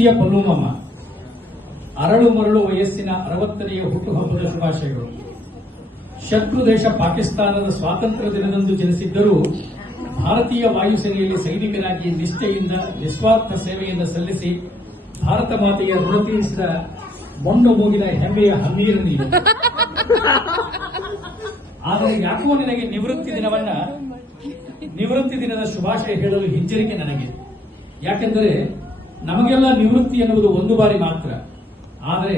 ಪ್ರೀತಿಯ ಪಲ್ಲುಮಮ್ಮ, ಅರಳು ಮರಳು ವಯಸ್ಸಿನ 60ನೇ ಹುಟ್ಟುಹಬ್ಬದ ಶುಭಾಶಯಗಳು. ಶತ್ರು ದೇಶ ಪಾಕಿಸ್ತಾನದ ಸ್ವಾತಂತ್ರ್ಯ ದಿನದಂದು ಜನಿಸಿದ್ದರೂ ಭಾರತೀಯ ವಾಯುಸೇನೆಯಲ್ಲಿ ಸೈನಿಕನಾಗಿ ನಿಷ್ಠೆಯಿಂದ ನಿಸ್ವಾರ್ಥ ಸೇವೆಯಿಂದ ಸಲ್ಲಿಸಿ ಭಾರತ ಮಾತೆಯ ಋಣ ತೀರಿಸಿದ ಮೊಂಡು ಮೂಗಿನ ಹೆಮ್ಮೆಯ ಹನ್ನೀರು ನೀನು. ಆದರೆ ಯಾಕೋ ನಿನಗೆ ನಿವೃತ್ತಿ ದಿನದ ಶುಭಾಶಯ ಹೇಳಲು ಹಿಂಜರಿಕೆ ನನಗೆ. ಯಾಕೆಂದರೆ ನಮಗೆಲ್ಲ ನಿವೃತ್ತಿ ಎನ್ನುವುದು ಒಂದು ಬಾರಿ ಮಾತ್ರ. ಆದರೆ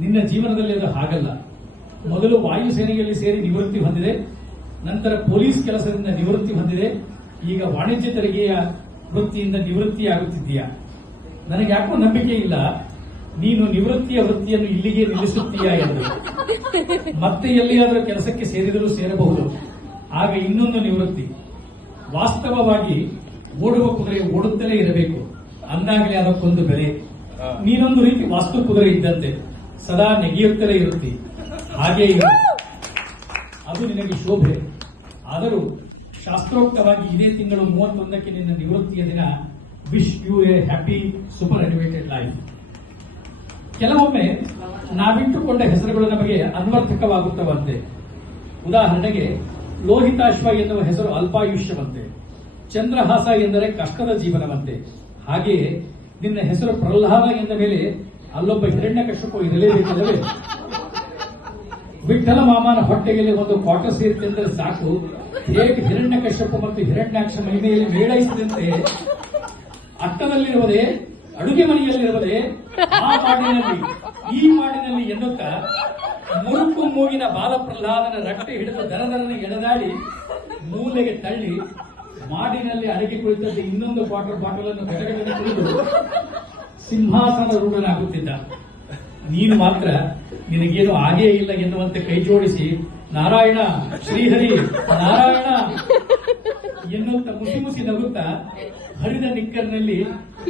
ನಿನ್ನ ಜೀವನದಲ್ಲಿ ಅದು ಹಾಗಲ್ಲ. ಮೊದಲು ವಾಯುಸೇನೆಯಲ್ಲಿ ಸೇರಿ ನಿವೃತ್ತಿ ಹೊಂದಿದೆ, ನಂತರ ಪೊಲೀಸ್ ಕೆಲಸದಿಂದ ನಿವೃತ್ತಿ ಹೊಂದಿದೆ, ಈಗ ವಾಣಿಜ್ಯ ತೆರಿಗೆಯ ವೃತ್ತಿಯಿಂದ ನಿವೃತ್ತಿಯಾಗುತ್ತಿದ್ದೀಯಾ. ನನಗೆ ಯಾಕೋ ನಂಬಿಕೆ ಇಲ್ಲ ನೀನು ನಿವೃತ್ತಿಯ ವೃತ್ತಿಯನ್ನು ಇಲ್ಲಿಗೆ ನಿಲ್ಲಿಸುತ್ತೀಯಾ ಎಂದು. ಮತ್ತೆ ಎಲ್ಲಿಯಾದರೂ ಕೆಲಸಕ್ಕೆ ಸೇರಿದರೂ ಸೇರಬಹುದು, ಆಗ ಇನ್ನೊಂದು ನಿವೃತ್ತಿ. ವಾಸ್ತವವಾಗಿ ಓಡುವ ಕುದುರೆ ಓಡುತ್ತಲೇ ಇರಬೇಕು, ಅಂದಾಗಲೇ ಅದಕ್ಕೊಂದು ಬೆಲೆ. ನೀನೊಂದು ರೀತಿ ವಾಸ್ತು ಕುದುರೆ ಇದ್ದಂತೆ, ಸದಾ ನೆಗೆಯುತ್ತಲೇ ಇರುತ್ತಿ. ಹಾಗೇ ಅದು ನಿನಗೆ ಶೋಭೆ. ಆದರೂ ಶಾಸ್ತ್ರೋಕ್ತವಾಗಿ ಇದೇ ತಿಂಗಳು 31ಕ್ಕೆ ನಿನ್ನ ನಿವೃತ್ತಿಯ ದಿನ. Wish you a happy super elevated life. ಕೆಲವೊಮ್ಮೆ ನಾವಿಟ್ಟುಕೊಂಡ ಹೆಸರುಗಳು ನಮಗೆ ಅನ್ವರ್ಥಕವಾಗುತ್ತವಂತೆ. ಉದಾಹರಣೆಗೆ ಲೋಹಿತಾಶ್ವ ಎನ್ನುವ ಹೆಸರು ಅಲ್ಪಾಯುಷ್ಯವಂತೆ, ಚಂದ್ರಹಾಸ ಎಂದರೆ ಕಷ್ಟದ ಜೀವನವಂತೆ. ಹಾಗೆಯೇ ನಿನ್ನ ಹೆಸರು ಪ್ರಹ್ಲಾದ ಎಂದ ಮೇಲೆ ಅಲ್ಲೊಬ್ಬ ಹಿರಣ್ಯಕಶ್ಯಪ ಇರಲೇಬೇಕಲ್ಲವೇ? ವಿಠ್ಠಲ ಮಾಮನ ಹೊಟ್ಟೆಯಲ್ಲಿ ಒಂದು ಕ್ವಾರ್ಟರ್ ಸೇರಿತೆಂದರೆ ಸಾಕು, ಹೇಗೆ ಹಿರಣ್ಯಕಶ್ಯಪ ಮತ್ತು ಹಿರಣ್ಯಾಕ್ಷ ಮಹಿಮೆಯಲ್ಲಿ ಮೇಳೈಸಿದಂತೆ ಅಟ್ಟದಲ್ಲಿರುವುದೇ, ಅಡುಗೆ ಮನೆಯಲ್ಲಿರುವುದೇ, ಆ ಮಾಡಿನಲ್ಲಿ ಈ ಮಾಡಿನಲ್ಲಿ ಎನ್ನುತ್ತಾ ಮುರುಕು ಮೂಗಿನ ಬಾಲ ಪ್ರಹ್ಲಾದನ ರಟ್ಟೆ ಹಿಡಿದು ದರದರನ್ನು ಎಳೆದಾಡಿ ಮೂಲೆಗೆ ತಳ್ಳಿ ಮಾಡಿನಲ್ಲಿ ಅಡಗಿ ಕುಳಿತದ್ದು ಇನ್ನೊಂದು ಕ್ವಾರ್ಟರ್ ಬಾಟಲ್ ಅನ್ನು ಗಡಗಡನೆ ಕುಡಿದು ಸಿಂಹಾಸನ ರೂಢನಾಗುತ್ತಿದ್ದ. ನೀನು ಮಾತ್ರ ನಿನಗೇನು ಆಗೇ ಇಲ್ಲ ಎನ್ನುವಂತೆ ಕೈ ಜೋಡಿಸಿ ನಾರಾಯಣ ಶ್ರೀಹರಿ ನಾರಾಯಣ ಎನ್ನುವಂತ ಮುಸಿ ಮುಸಿ ನಗುತ್ತಾ ಹರಿದ ನಿಕ್ಕರ್ನಲ್ಲಿ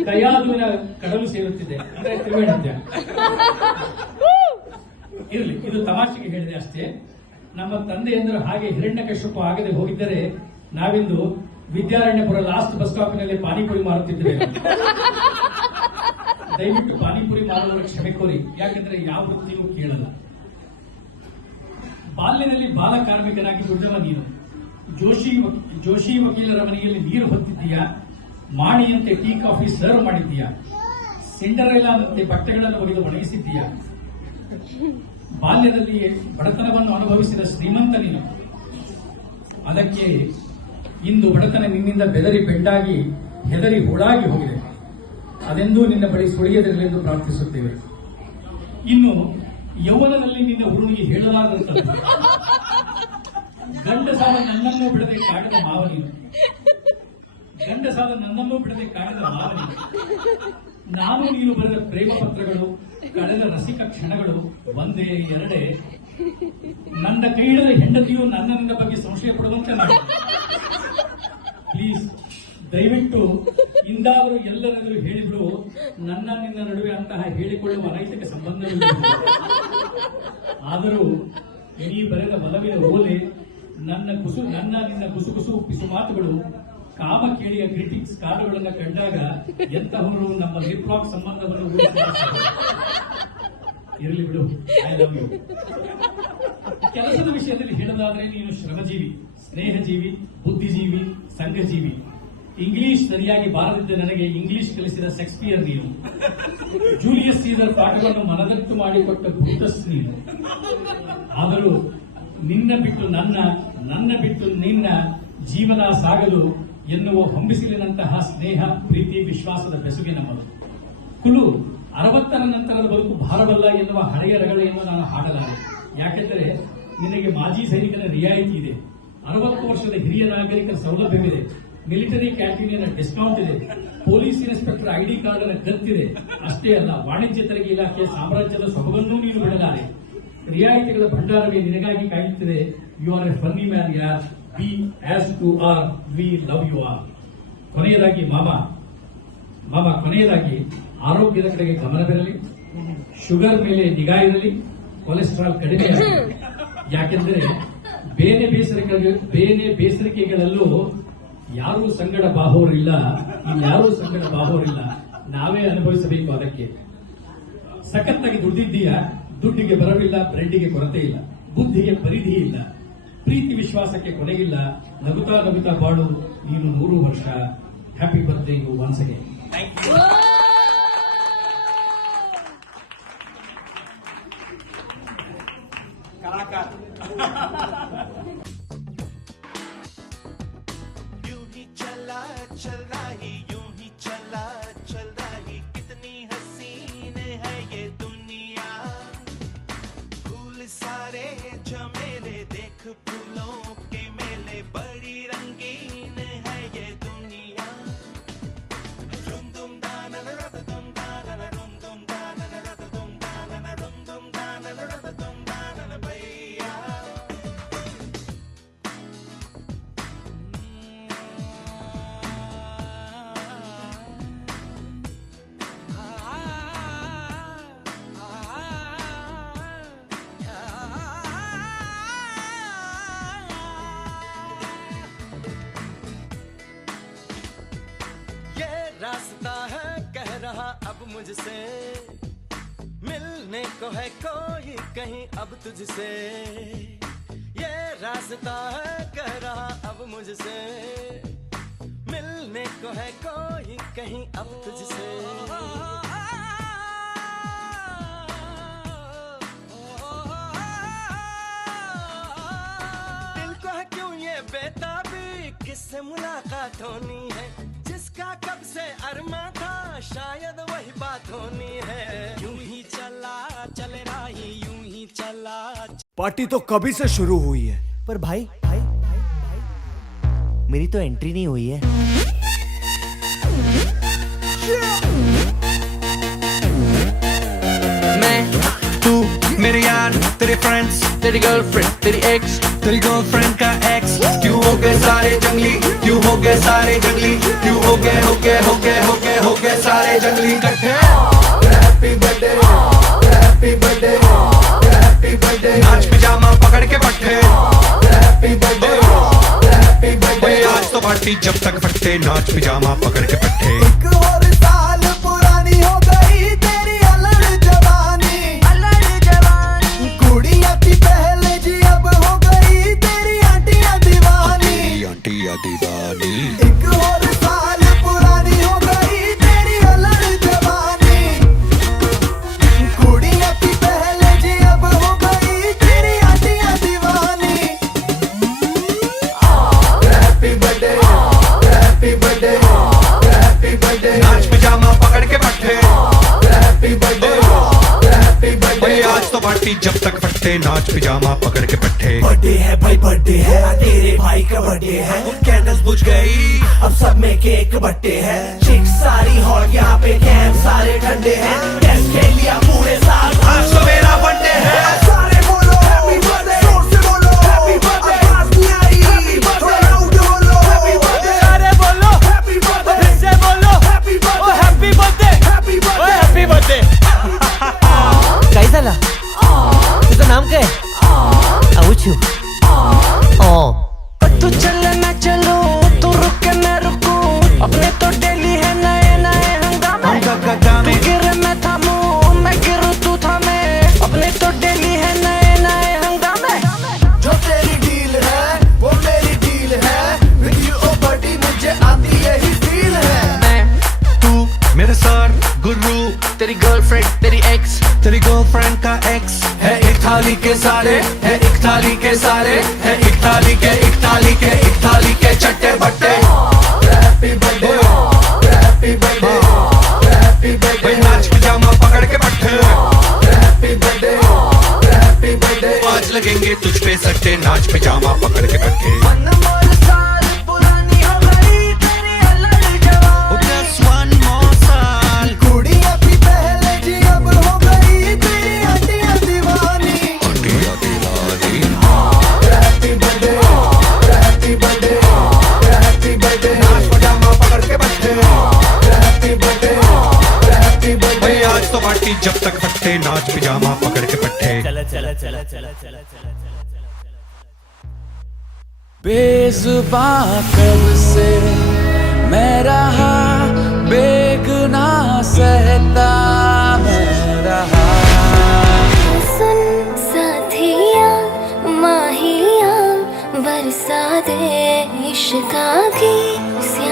ಕಯಾದುವಿನ ಕಡಲು ಸೇರುತ್ತಿದೆ. ಅಂದ್ರೆ ತ್ರಿವೇಣದ್ಯ. ಇರಲಿ, ಇದು ತಮಾಷೆಗೆ ಹೇಳಿದೆ ಅಷ್ಟೇ. ನಮ್ಮ ತಂದೆಯಂದರು ಹಾಗೆ ಹಿರಣ್ಯಕಶ್ಯಪ ಆಗದೆ ಹೋಗಿದ್ದರೆ ನಾವಿಂದು ವಿದ್ಯಾರಣ್ಯಪುರ ಲಾಸ್ಟ್ ಬಸ್ ಸ್ಟಾಪಿನಲ್ಲಿ ಪಾನಿಪುರಿ ಮಾರುತ್ತಿದ್ದೇವೆ. ದಯವಿಟ್ಟು ಪಾನಿಪುರಿ ಮಾರುವವರ ಕ್ಷಮೆ ಕೋರಿ, ಯಾಕೆಂದ್ರೆ ಯಾವ ವೃತ್ತಿಯೂ ಕೇಳಲ್ಲ. ಬಾಲ್ಯದಲ್ಲಿ ಬಾಲ ಕಾರ್ಮಿಕನಾಗಿ ದುಡಿದವ ನೀನು. ಜೋಶಿ ವಕೀಲರ ಮನೆಯಲ್ಲಿ ನೀರು ಹೊತ್ತಿದ್ದೀಯಾ, ಮಾಣಿಯಂತೆ ಟೀ ಕಾಫಿ ಸರ್ವ್ ಮಾಡಿದ್ದೀಯಾ, ಸಿಂಡರೆಲಾದಂತೆ ಬಟ್ಟೆಗಳನ್ನು ಒಗೆದು ಒಣಗಿಸಿದ್ದೀಯಾ. ಬಾಲ್ಯದಲ್ಲಿ ಬಡತನವನ್ನು ಅನುಭವಿಸಿದ ಶ್ರೀಮಂತ ನೀನು. ಅದಕ್ಕೆ ಇಂದು ಬಡತನ ನಿನ್ನಿಂದ ಬೆದರಿ ಬೆಂಡಾಗಿ ಹೆದರಿ ಹೋಳಾಗಿ ಹೋಗಿದೆ. ಅದೆಂದೂ ನಿನ್ನ ಬಳಿ ಸುಳಿಯದಿರಲೆಂದು ಪ್ರಾರ್ಥಿಸುತ್ತೇವೆ. ಇನ್ನು ಯೌವನದಲ್ಲಿ ನಿನ್ನ ಹುರುಳಿಗೆ ಹೇಳಲಾಗದಂಥದ್ದು, ಗಂಡಸಾದ ನನ್ನನ್ನೂ ಬಿಡದೆ ಕಾಡಿದ ಮಾವನೀನು. ಗಂಡಸಾದ ನನ್ನನ್ನೂ ಬಿಡದೆ ಕಾಡಿದ ಮಾವನೀನು. ನಾನು ನೀನು ಬರೆದ ಪ್ರೇಮ ಪತ್ರಗಳು, ಕಳೆದ ರಸಿಕ ಕ್ಷಣಗಳು ಒಂದೇ ಎರಡೇ. ನನ್ನ ಕೈ ಹಿಡಿದ ಹೆಂಡತಿಯು ನನ್ನ ಬಗ್ಗೆ ಸಂಶಯ ಪಡುವಂತೆ ಮಾಡಿ. ಪ್ಲೀಸ್, ದಯವಿಟ್ಟು ಇಂದಾದರೂ ಎಲ್ಲರಾದರೂ ಹೇಳಿಬಿಡು, ನನ್ನ ನಿನ್ನ ನಡುವೆ ಅಂತಹ ಹೇಳಿಕೊಳ್ಳುವ ಅನೈತಿಕ ಸಂಬಂಧವಿಲ್ಲ. ಆದರೂ ನೀ ಬರೆದ ಒಲವಿನ ಓಲೆ, ನನ್ನ ನಿನ್ನ ಗುಸುಗುಸು ಪಿಸು ಮಾತುಗಳು, ಕಾಮ ಕೇಳಿಯ ಗ್ರೀಟಿಂಗ್ಸ್ ಕಾರ್ಡುಗಳನ್ನು ಕಂಡಾಗ ಎಂತಹವರು ನಮ್ಮ ಲಿಪ್ಲಾಕ್ ಸಂಬಂಧವನ್ನು ಇರಲಿ ಬಿಡು. I love you. ಕೆಲಸದ ವಿಷಯದಲ್ಲಿ ಹೇಳೋದಾದ್ರೆ ನೀನು ಶ್ರಮಜೀವಿ, ಸ್ನೇಹಜೀವಿ, ಬುದ್ಧಿಜೀವಿ, ಸಂಘಜೀವಿ. ಇಂಗ್ಲಿಷ್ ಸರಿಯಾಗಿ ಬಾರದಿದ್ದ ನನಗೆ ಇಂಗ್ಲಿಷ್ ಕಲಿಸಿದ ಶೇಕ್ಸ್ಪಿಯರ್ ನೀನು. ಜೂಲಿಯಸ್ ಸೀಸರ್ ಪಾಠವನ್ನು ಮನದಟ್ಟು ಮಾಡಿಕೊಟ್ಟ ಬ್ರೂಟಸ್ ನೀನು. ಆದರೂ ನಿನ್ನ ಬಿಟ್ಟು ನನ್ನ ಬಿಟ್ಟು ನಿನ್ನ ಜೀವನ ಸಾಗಲು ಎನ್ನುವ ಹೊಂಬಿಸಿಲಿನಂತಹ ಸ್ನೇಹ, ಪ್ರೀತಿ, ವಿಶ್ವಾಸದ ಬೆಸುಗೆ ನಮ್ಮದು. ಕುಲು 60ರ ನಂತರದ ಬದುಕು ಭಾರವಲ್ಲ ಎನ್ನುವ ಹಳೆಯ ರಗಳೆಯನ್ನು ನಾನು ಹಾಡಲಾರೆ. ಯಾಕೆಂದರೆ ನಿನಗೆ ಮಾಜಿ ಸೈನಿಕನ ರಿಯಾಯಿತಿ ಇದೆ, 60 ವರ್ಷದ ಹಿರಿಯ ನಾಗರಿಕರ ಸೌಲಭ್ಯವಿದೆ, ಮಿಲಿಟರಿ ಕ್ಯಾಂಟೀನಿನ ಡಿಸ್ಕೌಂಟ್ ಇದೆ, ಪೊಲೀಸ್ ಇನ್ಸ್ಪೆಕ್ಟರ್ ಐಡಿ ಕಾರ್ಡ್ ಗತ್ತಿದೆ. ಅಷ್ಟೇ ಅಲ್ಲ, ವಾಣಿಜ್ಯ ತೆರಿಗೆ ಇಲಾಖೆಯ ಸಾಮ್ರಾಜ್ಯದ ಸೊಬಗನ್ನೂ ನೀನು ಬಿಡಲಾರೆ. ರಿಯಾಯಿತಿಗಳ ಭಂಡಾರವೇ ನಿನಗಾಗಿ ಕಾಯುತ್ತಿದೆ. You are a funny man ಯಾರ್. Be as you are, we love you are. ಕೊನೆಯದಾಗಿ ಕೊನೆಯದಾಗಿ ಆರೋಗ್ಯದ ಕಡೆಗೆ ಗಮನವಿರಲಿ, ಶುಗರ್ ಮೇಲೆ ನಿಗಾ ಇರಲಿ, ಕೊಲೆಸ್ಟ್ರಾಲ್ ಕಡಿಮೆ ಆಗಲಿ. ಯಾಕೆಂದರೆ ಬೇನೆ ಬೇಸರಿಕೆಗಳಲ್ಲೂ ಯಾರೂ ಸಂಗಡ ಬಾಹೋರಿಲ್ಲ, ಇನ್ಯಾರೂ ಸಂಗಡ ಬಾಹೋರಿಲ್ಲ. ನಾವೇ ಅನುಭವಿಸಬೇಕು. ಅದಕ್ಕೆ ಸಖತ್ತಾಗಿ ದುಡ್ದಿದ್ದೀಯಾ, ದುಡ್ಡಿಗೆ ಬರವಿಲ್ಲ, ಬ್ರೆಡ್ಡಿಗೆ ಕೊರತೆ ಇಲ್ಲ, ಬುದ್ಧಿಗೆ ಪರಿಧಿ ಇಲ್ಲ, ಪ್ರೀತಿ ವಿಶ್ವಾಸಕ್ಕೆ ಕೊನೆಗಿಲ್ಲ, ನಗುತ್ತಾ ನಗುತ್ತಾ ಬಾಳು ನೀನು 100 ವರ್ಷ. Happy birthday you once again. यूं ही चला चल रही, यूं ही चला चल रही, कितनी हसीन है ये दुनिया। फूल सारे झमेले देख, फूलों के मेले, बड़ी रंगीन है ये दुनिया। रुम दुम दाना रत दुम दाना, रुम दुम दाना रत दुम दाना, रुम दुम दाना रत दुम दाना भैया। ये रास्ता है कह रहा अब मुझसे, मिलने को है कोई कहीं अब तुझसे। ये रास्ता है कह रहा अब मुझसे, मिलने को है कोई कहीं अब तुझसे। दिल को है क्यों ये बेताबी, किससे मुलाकात होनी है, जिसका कब से अरमा था शायद वही बात होनी है। यूं ही चला चल रही, यूं ही चला। पार्टी तो कभी से शुरू हुई है, पर भाई मेरी तो एंट्री नहीं हुई है। मैं, तू, मेरे यार, तेरे फ्रेंड्स, तेरी गर्लफ्रेंड, तेरी एक्स, तेरी गर्लफ्रेंड का एक्स, क्यों हो गए सारे जंगली, क्यों हो गए सारे जंगली, क्यों हो गए सारे जंगली इकट्ठे। Happy birthday, happy birthday, happy birthday, नाच पिजामा पकड़ के पट्टे। हैप्पी बर्थडे, हैप्पी बर्थडे, आज तो पार्टी जब तक फटते, नाच पिजामा पकड़ के पट्टे। एक और साल पुरानी हो गई तेरी अलग जवानी, कुड़िया थी पहले जी अब हो गई तेरी आंटियां दीवानी। आंटियां दीवानी, एक और साल पुरानी हो गई तेरी अलग जवानी, कुड़िया थी पहले जी अब हो गई तेरी आंटियां दीवानी। Happy birthday, happy birthday, happy birthday, नाच पिजामा पकड़ के पट्टे। हैप्पी बर्थडे, हैप्पी बर्थडे, आज तो पार्टी जब तक फटते, नाच पिजामा पकड़ के पट्टे। बर्थडे है भाई बर्थडे है, तेरे भाई का बर्थडे है, कैंडल्स बुझ गई, अब सब में केक बट्टे है, चिक सारी हॉट यहाँ पे कैंप सारे ठंडे हैं, टेस्ट खेल लिया पूरे साल, आज तो मेरा बर्थडे है। सारे बोलो हैप्पी बर्थडे, जोर से बोलो हैप्पी बर्थडे, आवाज नहीं आई हैप्पी बर्थडे, लाउड बोलो हैप्पी बर्थडे, सारे बोलो हैप्पी बर्थडे, फिर से बोलो happy birthday, happy birthday, happy birthday, happy birthday. कैसा ला तुझा नाम क्या है? आउचू तू चले मैं चलूं, तू रुके मैं रुकूं, अपने तो डेली है नए नए हंगामे। तू गिरे मैं थामूं, मैं गिरूं तू थामे, अपने तो डेली है नए नए हंगामे। जो तेरी डील है वो मेरी डील है, विद यू ओ बडी मुझे आती यही फील है। मैं, तू मेरे सर गुरु, तेरी गर्लफ्रेंड, तेरी एक्स, तेरी गर्लफ्रेंड का एक्स, है एक थाली के सारे, है एक थाली के सारे, है एक थाली के, एक थाली के, एक थाली के चट्टे बट्टे। Happy birthday, happy birthday, happy birthday, नाच पिजामा पकड़ के पट्टे। हैप्पी बर्थडे, हैप्पी बर्थडे, आज लगेंगे तुझ पे सट्टे, नाच पिजामा पकड़ के पट्टे। अनमोल साल पुरानी हो गई तेरी अलग जवानी। Just one more साल, कुड़िया थी पहले जी अब हो गई तेरी आंटियां दीवानी। आंटियां दीवानी, happy birthday, happy birthday, happy birthday, नाच पिजामा पकड़ के पट्टे। हैप्पी बर्थडे, हैप्पी बर्थडे, आज तो पार्टी जब तक फटते, नाच पिजामा पकड़ के पट्टे। बेजुबां कब से मैं रहा बेगुनाह बरसा दे इश्का की